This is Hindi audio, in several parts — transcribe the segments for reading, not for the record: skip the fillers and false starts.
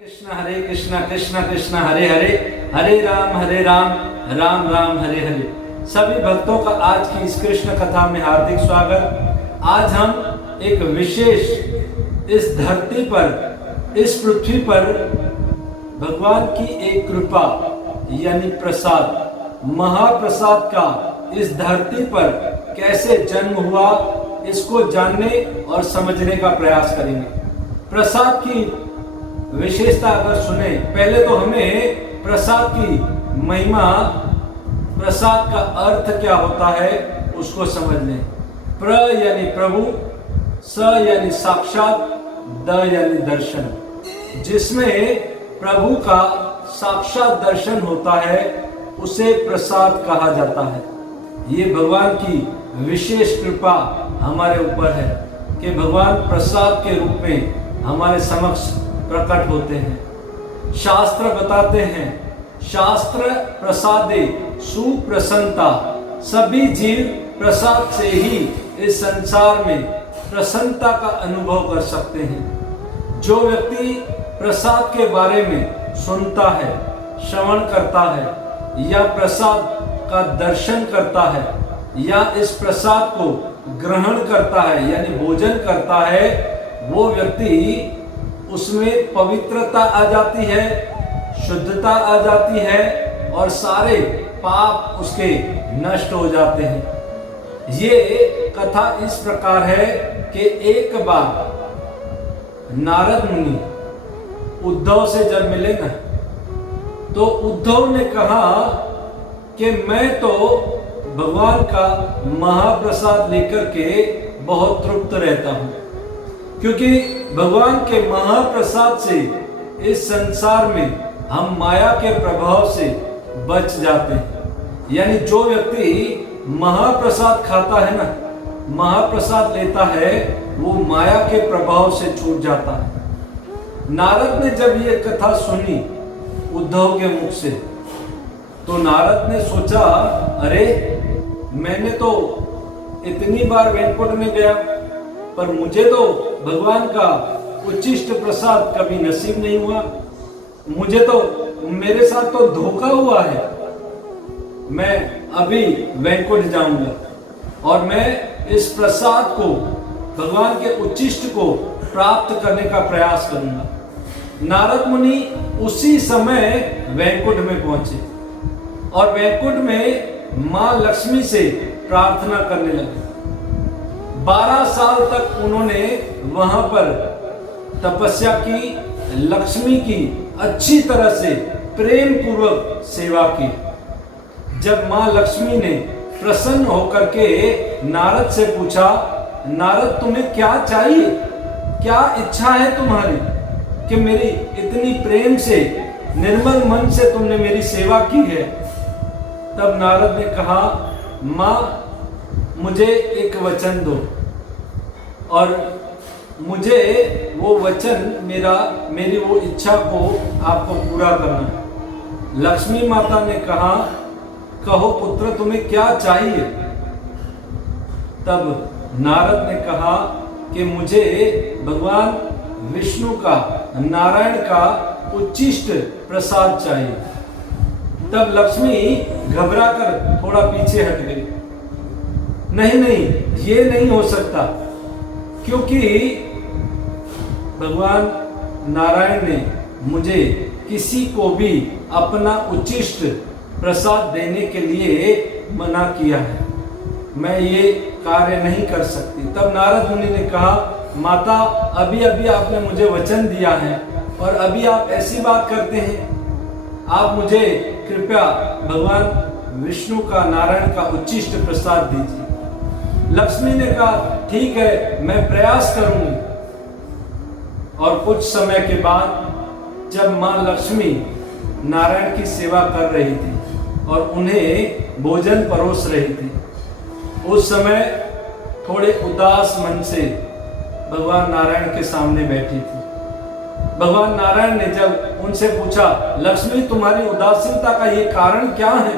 हरे कृष्णा कृष्णा कृष्णा हरे हरे, हरे राम राम राम हरे हरे। सभी भक्तों का आज की इस कृष्ण कथा में हार्दिक स्वागत। आज हम एक विशेष इस धरती पर, इस पृथ्वी पर भगवान की एक कृपा यानी प्रसाद, महाप्रसाद का इस धरती पर कैसे जन्म हुआ, इसको जानने और समझने का प्रयास करेंगे। प्रसाद की विशेषता अगर सुने, पहले तो हमें प्रसाद की महिमा, प्रसाद का अर्थ क्या होता है उसको समझ लें। प्र यानी प्रभु, स यानी साक्षात, द यानी दर्शन। जिसमें प्रभु का साक्षात दर्शन होता है उसे प्रसाद कहा जाता है। ये भगवान की विशेष कृपा हमारे ऊपर है कि भगवान प्रसाद के रूप में हमारे समक्ष प्रकट होते हैं। शास्त्र बताते हैं, शास्त्र प्रसादे सुप्रसन्नता, सभी जीव प्रसाद से ही इस संसार में प्रसन्नता का अनुभव कर सकते हैं। जो व्यक्ति प्रसाद के बारे में सुनता है, श्रवण करता है या प्रसाद का दर्शन करता है या इस प्रसाद को ग्रहण करता है यानी भोजन करता है, वो व्यक्ति उसमें पवित्रता आ जाती है, शुद्धता आ जाती है और सारे पाप उसके नष्ट हो जाते हैं। ये कथा इस प्रकार है कि एक बार नारद मुनि उद्धव से जब मिले ना, तो उद्धव ने कहा कि मैं तो भगवान का महाप्रसाद लेकर के बहुत तृप्त रहता हूं, क्योंकि भगवान के महाप्रसाद से इस संसार में हम माया के प्रभाव से बच जाते हैं। यानी जो व्यक्ति महाप्रसाद खाता है ना, महाप्रसाद लेता है, वो माया के प्रभाव से छूट जाता है। नारद ने जब ये कथा सुनी उद्धव के मुख से, तो नारद ने सोचा, अरे मैंने तो इतनी बार वैकुंठ में गया पर मुझे तो भगवान का उच्चिष्ट प्रसाद कभी नसीब नहीं हुआ। मुझे तो, मेरे साथ तो धोखा हुआ है। मैं अभी वैकुंठ जाऊंगा और मैं इस प्रसाद को, भगवान के उच्चिष्ट को प्राप्त करने का प्रयास करूंगा। नारद मुनि उसी समय वैकुंठ में पहुंचे और वैकुंठ में मां लक्ष्मी से प्रार्थना करने लगे। 12 साल तक उन्होंने वहां पर तपस्या की, लक्ष्मी की अच्छी तरह से प्रेम पूर्वक सेवा की। जब मां लक्ष्मी ने प्रसन्न होकर के नारद से पूछा, नारद तुम्हें क्या चाहिए, क्या इच्छा है तुम्हारी कि मेरी इतनी प्रेम से, निर्मल मन से तुमने मेरी सेवा की है? तब नारद ने कहा, मां मुझे एक वचन दो और मुझे वो वचन, मेरी वो इच्छा को आपको पूरा करना है। लक्ष्मी माता ने कहा, कहो पुत्र तुम्हें क्या चाहिए? तब नारद ने कहा कि मुझे भगवान विष्णु का, नारायण का उच्चिष्ट प्रसाद चाहिए। तब लक्ष्मी घबराकर थोड़ा पीछे हट गई। नहीं, ये नहीं हो सकता, क्योंकि भगवान नारायण ने मुझे किसी को भी अपना उच्चिष्ट प्रसाद देने के लिए मना किया है, मैं ये कार्य नहीं कर सकती। तब नारद मुनि ने कहा, माता अभी अभी आपने मुझे वचन दिया है और अभी आप ऐसी बात करते हैं, आप मुझे कृपया भगवान विष्णु का, नारायण का उच्चिष्ट प्रसाद दीजिए। लक्ष्मी ने कहा, ठीक है मैं प्रयास करूंगी। और कुछ समय के बाद जब मां लक्ष्मी नारायण की सेवा कर रही थी और उन्हें भोजन परोस रही थी, उस समय थोड़े उदास मन से भगवान नारायण के सामने बैठी थी। भगवान नारायण ने जब उनसे पूछा, लक्ष्मी तुम्हारी उदासीनता का ये कारण क्या है?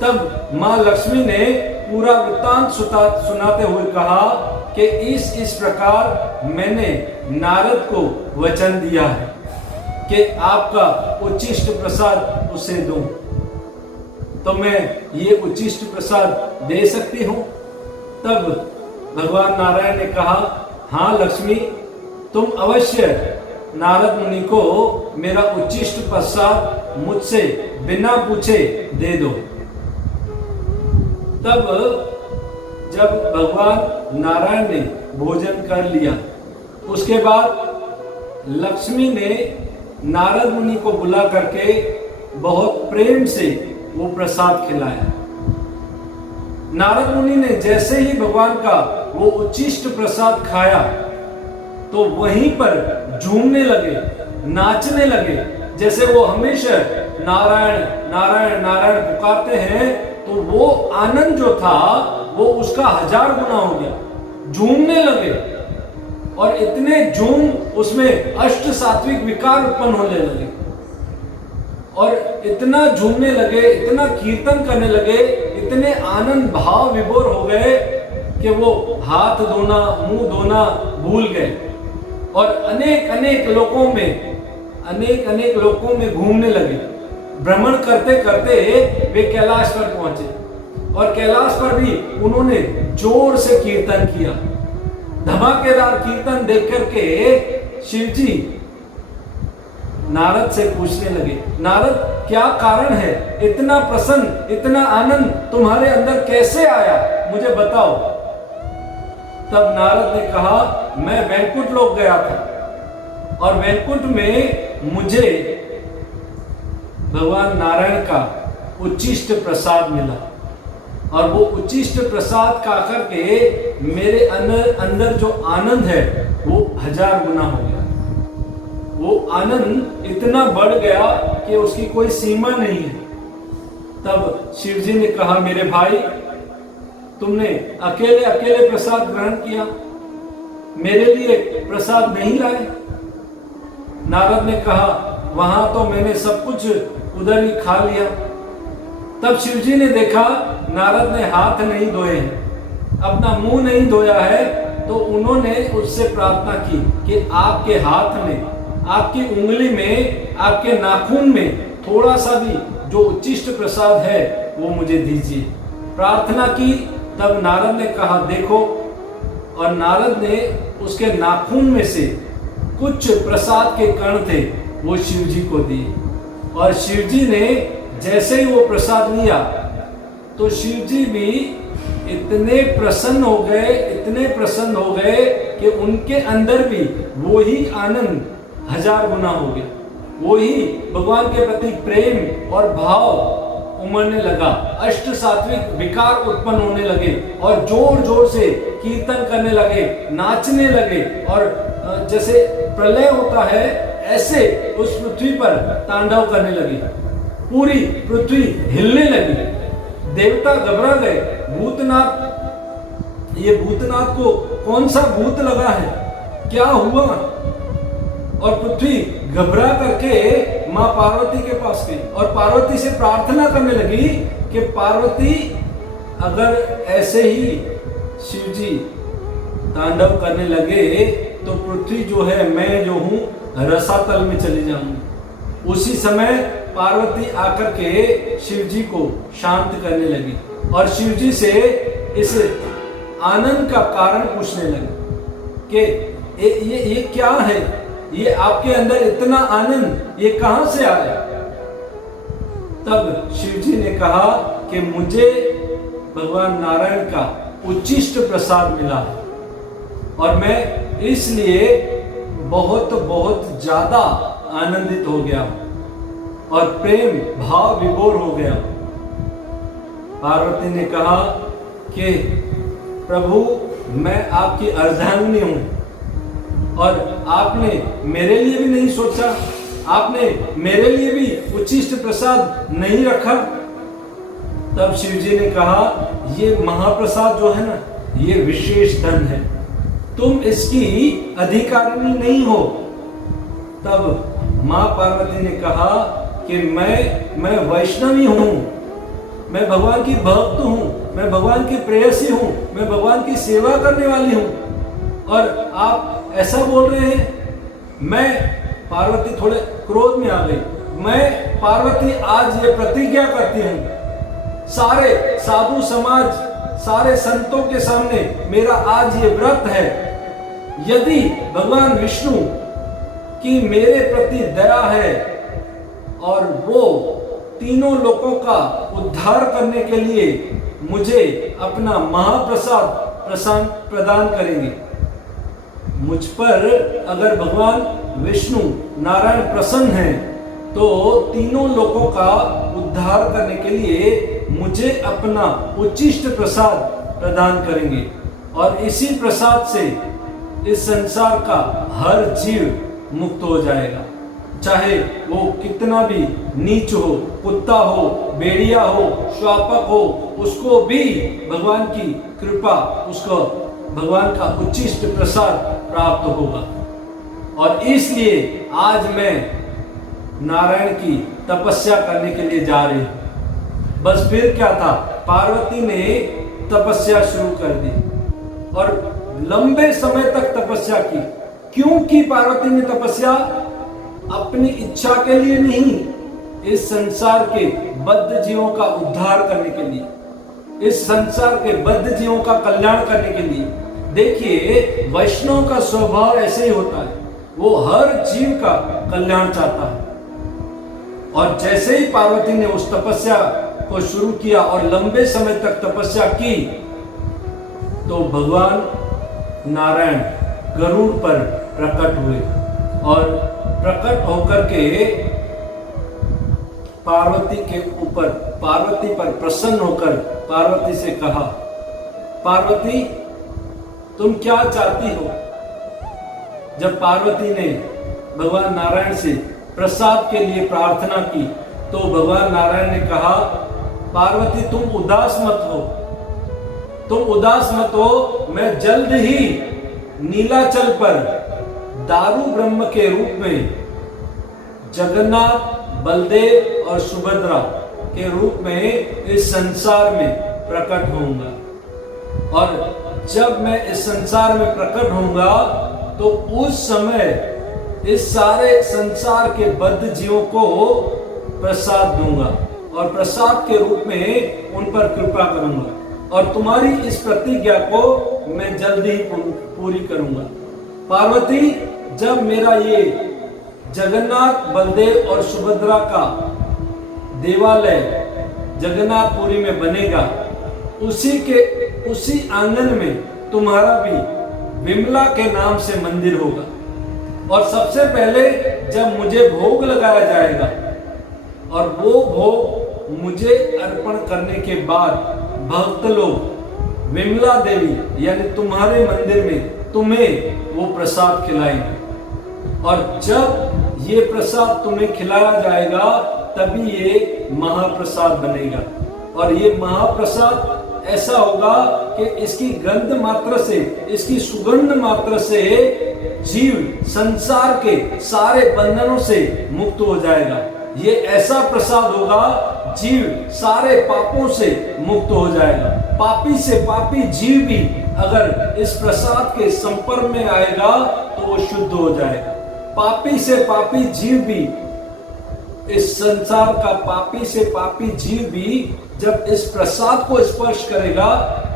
तब मां लक्ष्मी ने पूरा वृत्तांत सुनाते हुए कहा कि इस प्रकार मैंने नारद को वचन दिया है कि आपका उच्छिष्ट प्रसाद उसे दूं, तो मैं ये उच्छिष्ट प्रसाद दे सकती हूं? तब भगवान नारायण ने कहा, हाँ लक्ष्मी, तुम अवश्य नारद मुनि को मेरा उच्छिष्ट प्रसाद मुझसे बिना पूछे दे दो। तब जब भगवान नारायण ने भोजन कर लिया, उसके बाद लक्ष्मी ने नारद मुनि को बुला करके बहुत प्रेम से वो प्रसाद खिलाया। नारद मुनि ने जैसे ही भगवान का वो उच्छिष्ट प्रसाद खाया तो वहीं पर झूमने लगे, नाचने लगे। जैसे वो हमेशा नारायण नारायण नारायण पुकारते हैं, तो वो आनंद जो था वो उसका 1000 गुना हो गया। झूमने लगे और इतने झूम उसमें अष्ट सात्विक विकार उत्पन्न होने लगे और इतना झूमने लगे, इतना कीर्तन करने लगे, इतने आनंद भाव विभोर हो गए कि वो हाथ धोना, मुंह धोना भूल गए और अनेक अनेक लोकों में घूमने लगे। भ्रमण करते करते वे कैलाश पर पहुंचे और कैलाश पर भी उन्होंने जोर से कीर्तन किया। धमाकेदार कीर्तन देख करके शिव जी नारद से पूछने लगे, नारद क्या कारण है, इतना प्रसन्न, इतना आनंद तुम्हारे अंदर कैसे आया, मुझे बताओ। तब नारद ने कहा, मैं वैकुंठ लोक गया था और वैकुंठ में मुझे भगवान नारायण का उच्छिष्ट प्रसाद मिला और वो उच्छिष्ट प्रसाद खा करके मेरे अंदर जो आनंद है वो 1000 गुना हो गया। वो आनंद इतना बढ़ गया कि उसकी कोई सीमा नहीं है। तब शिव जी ने कहा, मेरे भाई, तुमने अकेले अकेले प्रसाद ग्रहण किया, मेरे लिए प्रसाद नहीं लाए। नारद ने कहा, वहां तो मैंने सब कुछ उधर ही खा लिया। तब शिव जी ने देखा नारद ने हाथ नहीं धोए हैं, अपना मुंह नहीं धोया है, तो उन्होंने उससे प्रार्थना की कि आपके हाथ में, आपकी उंगली में, आपके नाखून में थोड़ा सा भी जो उच्छिष्ट प्रसाद है वो मुझे दीजिए। प्रार्थना की। तब नारद ने कहा, देखो, और नारद ने उसके नाखून में से कुछ प्रसाद के कण थे वो शिव जी को दिए और शिव जी ने जैसे ही वो प्रसाद लिया तो शिव जी भी इतने प्रसन्न हो गए, इतने प्रसन्न हो गए कि उनके अंदर भी वो ही आनंद 1000 गुना हो गया। वो ही भगवान के प्रति प्रेम और भाव उमड़ने लगा, अष्ट सात्विक विकार उत्पन्न होने लगे और जोर जोर से कीर्तन करने लगे, नाचने लगे और जैसे प्रलय होता है ऐसे उस पृथ्वी पर तांडव करने लगे। पूरी पृथ्वी हिलने लगी, देवता घबरा गए। भूतनाथ, ये भूतनाथ को कौन सा भूत लगा है, क्या हुआ? और पृथ्वी घबरा करके मां पार्वती के पास गई और पार्वती से प्रार्थना करने लगी कि पार्वती, अगर ऐसे ही शिव जी तांडव करने लगे तो पृथ्वी जो है, मैं जो हूं, रसातल में चली जाऊंगी। उसी समय पार्वती आकर के शिव जी को शांत करने लगी और शिव जी से इस आनंद का कारण पूछने लगी कि ये क्या है, ये आपके अंदर इतना आनंद ये कहां से आया? तब शिव जी ने कहा कि मुझे भगवान नारायण का उच्छिष्ट प्रसाद मिला और मैं इसलिए बहुत बहुत ज्यादा आनंदित हो गया और प्रेम भाव विभोर हो गया। पार्वती ने कहा कि प्रभु, मैं आपकी अर्धांगिनी हूं और आपने मेरे लिए भी नहीं सोचा, आपने मेरे लिए भी उच्छिष्ट प्रसाद नहीं रखा। तब शिव जी ने कहा, ये महाप्रसाद जो है ना, ये विशेष धन है, तुम इसकी अधिकारिणी नहीं हो। तब मां पार्वती ने कहा कि मैं वैष्णवी हूं, मैं भगवान की भक्त हूं, मैं भगवान की प्रेयसी हूं, मैं भगवान की सेवा करने वाली हूं और आप ऐसा बोल रहे हैं? मैं पार्वती थोड़े क्रोध में आ गई। मैं पार्वती आज ये प्रतिज्ञा करती हूँ, सारे साधु समाज, सारे संतों के सामने मेरा आज ये व्रत है, यदि भगवान विष्णु की मेरे प्रति दया है और वो तीनों लोकों का उद्धार करने के लिए मुझे अपना महाप्रसाद प्रदान करेंगे, मुझ पर अगर भगवान विष्णु नारायण प्रसन्न हैं तो तीनों लोकों का उद्धार करने के लिए मुझे अपना उच्चिष्ट प्रसाद प्रदान करेंगे और इसी प्रसाद से इस संसार का हर जीव मुक्त हो जाएगा, चाहे वो कितना भी नीच हो, कुत्ता हो, भेड़िया हो, श्वापक हो, उसको भी भगवान की कृपा, उसको भगवान का उच्चिष्ट प्रसाद प्राप्त होगा। और इसलिए आज मैं नारायण की तपस्या करने के लिए जा रही हूं। बस फिर क्या था, पार्वती ने तपस्या शुरू कर दी और लंबे समय तक तपस्या की। क्यों की पार्वती ने तपस्या? अपनी इच्छा के लिए नहीं, इस संसार के बद्ध जीवों का उद्धार करने के लिए, इस संसार के बद्ध जीवों का कल्याण करने के लिए। देखिए, वैष्णव का स्वभाव ऐसे ही होता है, वो हर जीव का कल्याण चाहता है। और जैसे ही पार्वती ने उस तपस्या को शुरू किया और लंबे समय तक तपस्या की, तो भगवान नारायण गरुड़ पर प्रकट हुए और प्रकट होकर के पार्वती के ऊपर, पार्वती पर प्रसन्न होकर पार्वती से कहा, पार्वती तुम क्या चाहती हो? जब पार्वती ने भगवान नारायण से प्रसाद के लिए प्रार्थना की तो भगवान नारायण ने कहा, पार्वती तुम उदास मत हो, तुम उदास मत हो, मैं जल्द ही नीलाचल पर दारू ब्रह्म के रूप में जगन्नाथ, बलदेव और सुभद्रा के रूप में इस संसार में प्रकट होऊंगा। और जब मैं इस संसार में प्रकट होऊंगा तो उस समय इस सारे संसार के बद्ध जीवों को प्रसाद दूंगा और प्रसाद के रूप में उन पर कृपा करूंगा और तुम्हारी इस प्रतिज्ञा को मैं जल्दी ही पूरी करूंगा। पार्वती, जब मेरा ये जगन्नाथ, बलदेव और सुभद्रा का देवालय जगन्नाथपुरी में बनेगा, उसी आंगन में तुम्हारा भी विमला के नाम से मंदिर होगा। और सबसे पहले जब मुझे भोग लगाया जाएगा और वो भोग मुझे अर्पण करने के बाद भक्त लोग विमला देवी यानी तुम्हारे मंदिर में तुम्हें वो प्रसाद खिलाएंगे और जब ये प्रसाद तुम्हें खिलाया जाएगा तभी ये महाप्रसाद बनेगा। और ये महाप्रसाद ऐसा होगा कि इसकी गंध मात्र से, इसकी सुगंध मात्र से जीव संसार के सारे बंधनों से मुक्त हो जाएगा। ये ऐसा प्रसाद होगा, जीव सारे पापों से मुक्त हो जाएगा। पापी से पापी जीव भी अगर इस प्रसाद के संपर्क में आएगा तो वो शुद्ध हो जाएगा। पापी से पापी जीव भी, इस संसार का पापी से पापी जीव भी जब इस प्रसाद को स्पर्श करेगा,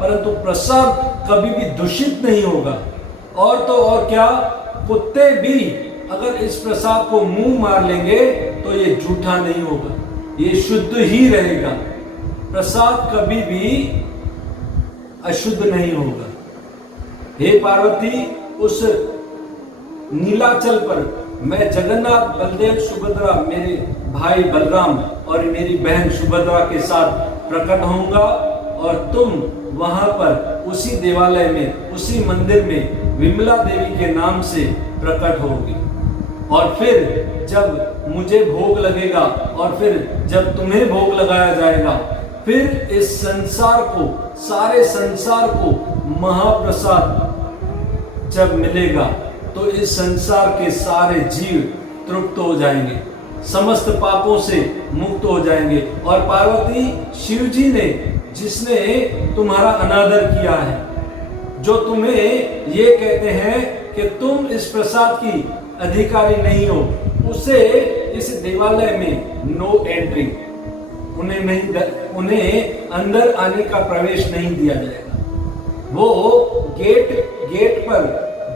परंतु प्रसाद कभी भी दूषित नहीं होगा। और तो और क्या, कुत्ते भी अगर इस प्रसाद को मुंह मार लेंगे तो ये झूठा नहीं होगा, ये शुद्ध ही रहेगा। प्रसाद कभी भी अशुद्ध नहीं होगा। हे पार्वती, उस नीलाचल पर मैं जगन्नाथ, बलदेव, सुभद्रा, मेरे भाई बलराम और मेरी बहन सुभद्रा के साथ प्रकट होऊंगा और तुम वहां पर उसी देवालय में, उसी मंदिर में विमला देवी के नाम से प्रकट होगी। और फिर जब मुझे भोग लगेगा और फिर जब तुम्हें भोग लगाया जाएगा, फिर इस संसार को, सारे संसार को महाप्रसाद जब मिलेगा तो इस संसार के सारे जीव तृप्त हो जाएंगे, समस्त पापों से मुक्त हो जाएंगे। और पार्वती, शिव जी ने, जिसने तुम्हारा अनादर किया है, जो तुम्हें ये कहते हैं कि तुम इस प्रसाद की अधिकारी नहीं हो, उसे इस देवालय में नो एंट्री, उन्हें अंदर आने का प्रवेश नहीं दिया जाएगा। वो गेट पर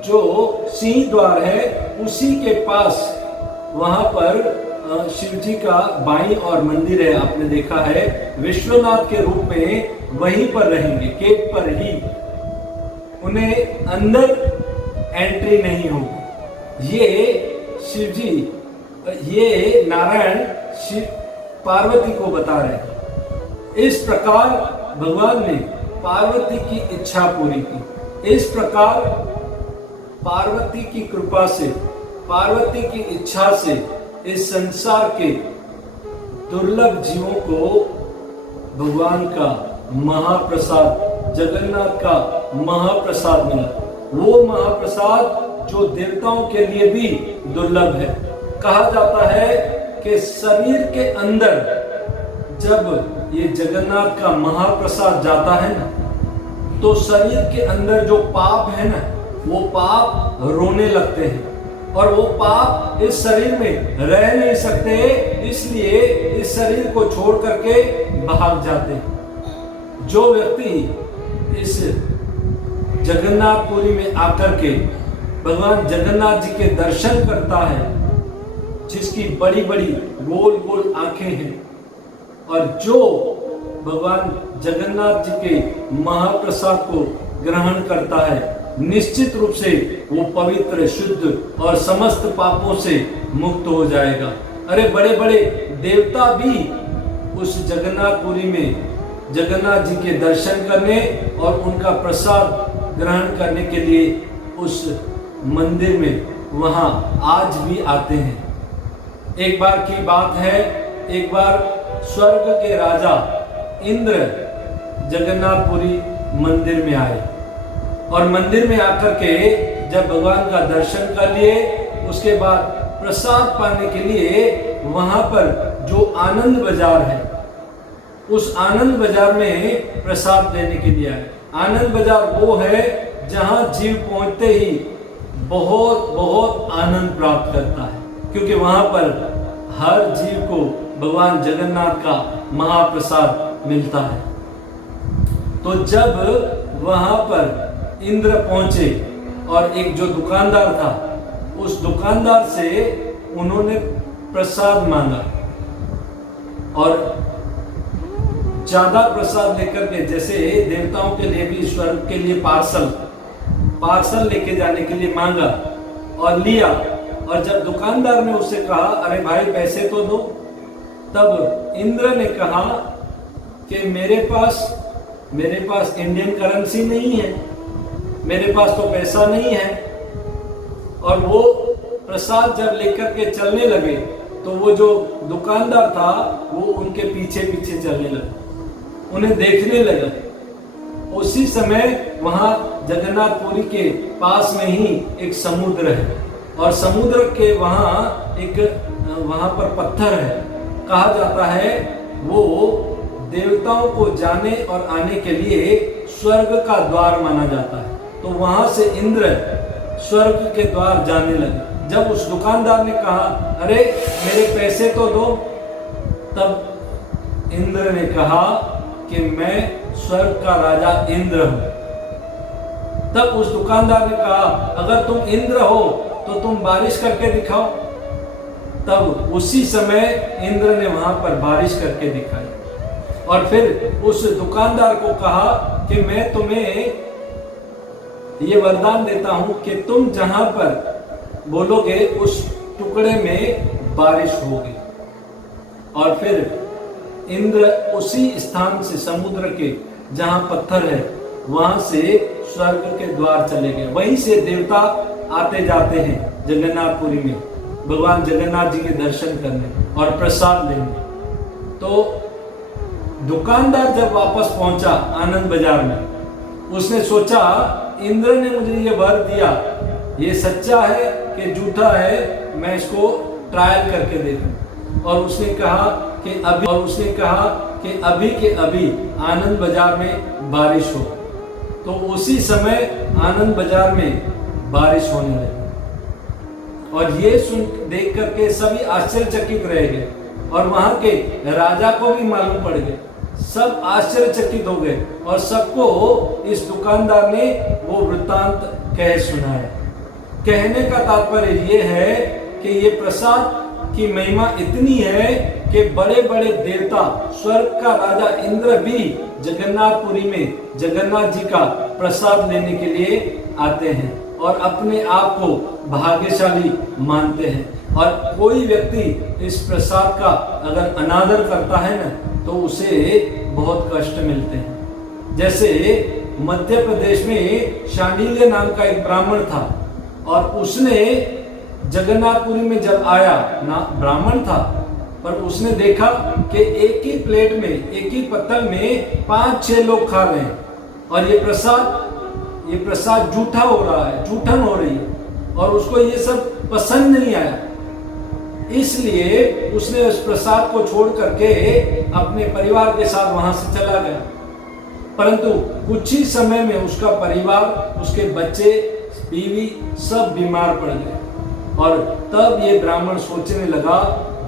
जो सिंह द्वार है उसी के पास, वहां पर शिव जी का बाईं और मंदिर है। आपने देखा है विश्वनाथ के रूप में वहीं पर रहेंगे, गेट पर ही, उन्हें अंदर एंट्री नहीं होगी। ये शिव जी, ये नारायण शिव पार्वती को बता रहे हैं। इस प्रकार भगवान ने पार्वती की इच्छा पूरी की। इस प्रकार पार्वती की कृपा से, पार्वती की इच्छा से इस संसार के दुर्लभ जीवों को भगवान का महाप्रसाद, जगन्नाथ का महाप्रसाद मिला। वो महाप्रसाद जो देवताओं के लिए भी दुर्लभ है। कहा जाता है कि शरीर के अंदर जब ये जगन्नाथ का महाप्रसाद जाता है ना, तो शरीर के अंदर जो पाप है ना, वो पाप रोने लगते हैं और वो पाप इस शरीर में रह नहीं सकते, इसलिए इस शरीर को छोड़ करके भाग जाते हैं। जो व्यक्ति इस जगन्नाथपुरी में आकर के भगवान जगन्नाथ जी के दर्शन करता है, जिसकी बड़ी बड़ी गोल गोल आंखें हैं, और जो भगवान जगन्नाथ जी के महाप्रसाद को ग्रहण करता है, निश्चित रूप से वो पवित्र, शुद्ध और समस्त पापों से मुक्त हो जाएगा। अरे बड़े बड़े देवता भी उस जगन्नाथपुरी में जगन्नाथ जी के दर्शन करने और उनका प्रसाद ग्रहण करने के लिए उस मंदिर में वहां आज भी आते हैं। एक बार की बात है, एक बार स्वर्ग के राजा इंद्र जगन्नाथपुरी मंदिर में आए और मंदिर में आकर के जब भगवान का दर्शन कर लिए, उसके बाद प्रसाद पाने के लिए वहां पर जो आनंद बाजार है, उस आनंद बाजार में प्रसाद लेने के लिए आए। आनंद बाजार वो है जहां जीव पहुंचते ही बहुत बहुत आनंद प्राप्त करता है, क्योंकि वहां पर हर जीव को भगवान जगन्नाथ का महाप्रसाद मिलता है। तो जब वहां पर इंद्र पहुंचे और एक जो दुकानदार था, उस दुकानदार से उन्होंने प्रसाद मांगा और ज्यादा प्रसाद लेकर के, जैसे देवताओं के लिए भी स्वर्ग के लिए पार्सल लेके जाने के लिए मांगा और लिया। और जब दुकानदार ने उससे कहा अरे भाई पैसे तो दो, तब इंद्र ने कहा कि मेरे पास इंडियन करेंसी नहीं है, मेरे पास तो पैसा नहीं है। और वो प्रसाद जब लेकर के चलने लगे तो वो जो दुकानदार था वो उनके पीछे पीछे चलने लगा, उन्हें देखने लगा। उसी समय वहां जगन्नाथपुरी के पास में ही एक समुद्र है और समुद्र के वहां पर पत्थर है। कहा जाता है वो देवताओं को जाने और आने के लिए स्वर्ग का द्वार माना जाता है। तो वहां से इंद्र स्वर्ग के द्वार जाने लगे। जब उस दुकानदार ने कहा अरे मेरे पैसे तो दो, तब इंद्र ने कहा कि मैं स्वर्ग का राजा इंद्र हूं। तब उस दुकानदार ने कहा अगर तुम इंद्र हो तो तुम बारिश करके दिखाओ। तब उसी समय इंद्र ने वहां पर बारिश करके दिखाई और फिर उस दुकानदार को कहा कि मैं तुम्हें ये वरदान देता हूं कि तुम जहां पर बोलोगे उस टुकड़े में बारिश होगी। और फिर इंद्र उसी स्थान से, समुद्र के जहां पत्थर है, वहां से स्वर्ग के द्वार चले गए। वहीं से देवता आते जाते हैं जगन्नाथपुरी में भगवान जगन्नाथ जी के दर्शन करने और प्रसाद लेने। तो दुकानदार जब वापस पहुंचा आनंद बाजार में, उसने सोचा इंद्र ने मुझे ये वर दिया, ये सच्चा है कि झूठा है, मैं इसको ट्रायल करके देखूं। और उसने कहा कि अभी के अभी आनंद बाजार में बारिश हो। तो उसी समय आनंद बाजार में बारिश होने लगी और ये सुन देख करके सभी आश्चर्यचकित रह गए और वहां के राजा को भी मालूम पड़ गए। सब आश्चर्यचकित हो गए और सबको इस दुकानदार ने वो वृत्तांत कह सुनाया। कहने का तात्पर्य ये है कि ये प्रसाद की महिमा इतनी है कि बड़े बड़े देवता, स्वर्ग का राजा इंद्र भी जगन्नाथपुरी में जगन्नाथ जी का प्रसाद लेने के लिए आते हैं और अपने आप को भाग्यशाली मानते हैं। और कोई व्यक्ति इस प्रसाद का अगर अनादर करता है ना तो उसे बहुत कष्ट मिलते हैं। जैसे मध्य प्रदेश में शांडिल्य नाम का एक ब्राह्मण था और उसने जगन्नाथपुरी में जब आया ना, ब्राह्मण था पर उसने देखा कि एक ही प्लेट में, एक ही पत्तल में 5-6 लोग खा रहे हैं और ये प्रसाद जूठा हो रहा है, जूठन हो रही है और उसको ये सब पसंद नहीं आया। इसलिए उसने उस प्रसाद को छोड़ करके अपने परिवार के साथ वहां से चला गया। परंतु कुछ ही समय में उसका परिवार, उसके बच्चे, बीवी सब बीमार पड़ गए और तब ये ब्राह्मण सोचने लगा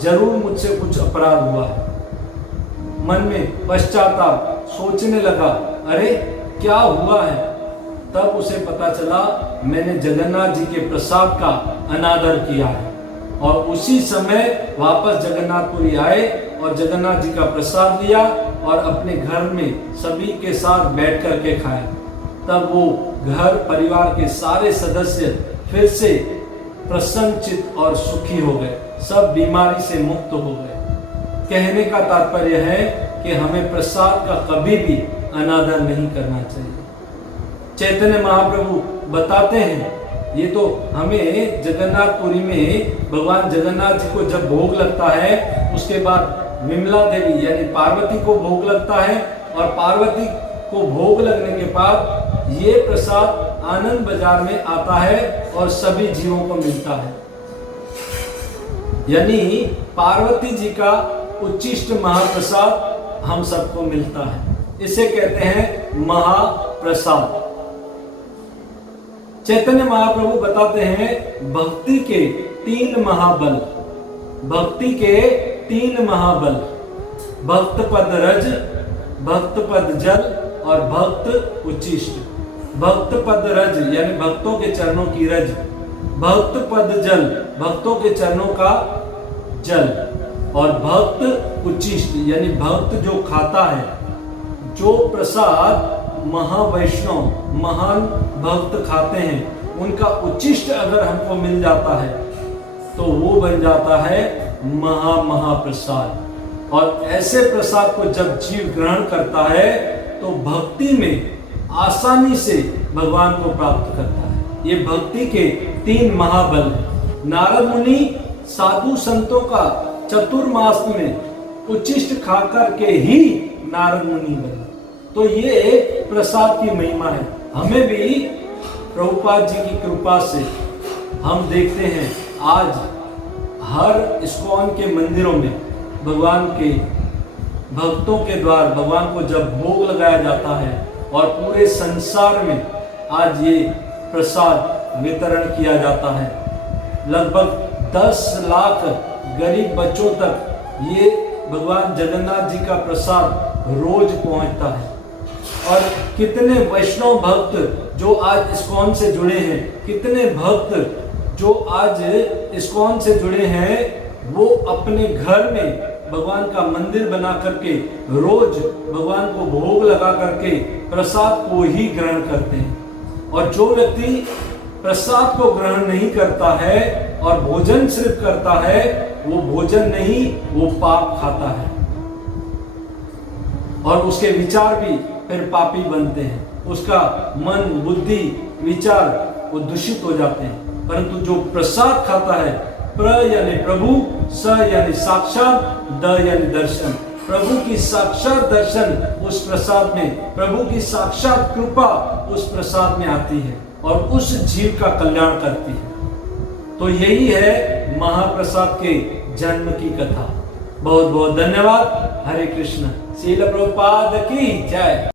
जरूर मुझसे कुछ अपराध हुआ है। मन में पश्चाताप, सोचने लगा अरे क्या हुआ है। तब उसे पता चला मैंने जगन्नाथ जी के प्रसाद का अनादर किया है और उसी समय वापस जगन्नाथपुरी आए और जगन्नाथ जी का प्रसाद लिया और अपने घर में सभी के साथ बैठ करके खाया। तब वो घर परिवार के सारे सदस्य फिर से प्रसन्नचित और सुखी हो गए, सब बीमारी से मुक्त हो गए। कहने का तात्पर्य है कि हमें प्रसाद का कभी भी अनादर नहीं करना चाहिए। चैतन्य महाप्रभु बताते हैं, ये तो हमें जगन्नाथपुरी में भगवान जगन्नाथ जी को जब भोग लगता है उसके बाद विमला देवी यानी पार्वती को भोग लगता है और पार्वती को भोग लगने के बाद ये प्रसाद आनंद बाजार में आता है और सभी जीवों को मिलता है। यानी पार्वती जी का उच्चिष्ट महाप्रसाद हम सबको मिलता है, इसे कहते हैं महाप्रसाद। चैतन्य महाप्रभु बताते हैं भक्ति के 3 महाबल, भक्ति के 3 महाबल, भक्त पद रज, भक्त पद जल और भक्त उच्चिष्ट। भक्त पद रज यानी भक्तों के चरणों की रज, भक्त पद जल भक्तों के चरणों का जल और भक्त उच्चिष्ट यानी भक्त जो खाता है, जो प्रसाद महावैष्णव महान भक्त खाते हैं उनका उच्चिष्ट अगर हमको मिल जाता है तो वो बन जाता है महाप्रसाद। और ऐसे प्रसाद को जब जीव ग्रहण करता है तो भक्ति में आसानी से भगवान को प्राप्त करता है। ये भक्ति के 3 महाबल। नारद मुनि साधु संतों का चतुर्मास में उच्चिष्ट खाकर के ही नारद मुनि बने। तो ये प्रसाद की महिमा है। हमें भी प्रभुपाद जी की कृपा से हम देखते हैं आज हर इस्कॉन के मंदिरों में भगवान के भक्तों के द्वारा भगवान को जब भोग लगाया जाता है और पूरे संसार में आज ये प्रसाद वितरण किया जाता है। लगभग 10 लाख गरीब बच्चों तक ये भगवान जगन्नाथ जी का प्रसाद रोज पहुंचता है। और कितने वैष्णव भक्त जो आज इस्कॉन से जुड़े हैं, कितने भक्त जो आज इस्कॉन से जुड़े हैं, वो अपने घर में भगवान का मंदिर बना करके रोज भगवान को भोग लगा करके प्रसाद को ही ग्रहण करते हैं। और जो व्यक्ति प्रसाद को ग्रहण नहीं करता है और भोजन सिर्फ करता है, वो भोजन नहीं, वो पाप खाता है और उसके विचार भी फिर पापी बनते हैं। उसका मन, बुद्धि, विचार वो दूषित हो जाते हैं। परंतु जो प्रसाद खाता है, प्र यानी प्रभु, स यानी साक्षात, द यानी दर्शन, प्रभु की साक्षात दर्शन उस प्रसाद में, प्रभु की साक्षात कृपा उस प्रसाद में आती है और उस जीव का कल्याण करती है। तो यही है महाप्रसाद के जन्म की कथा। बहुत बहुत धन्यवाद। हरे कृष्ण। श्रील प्रभुपाद की जय।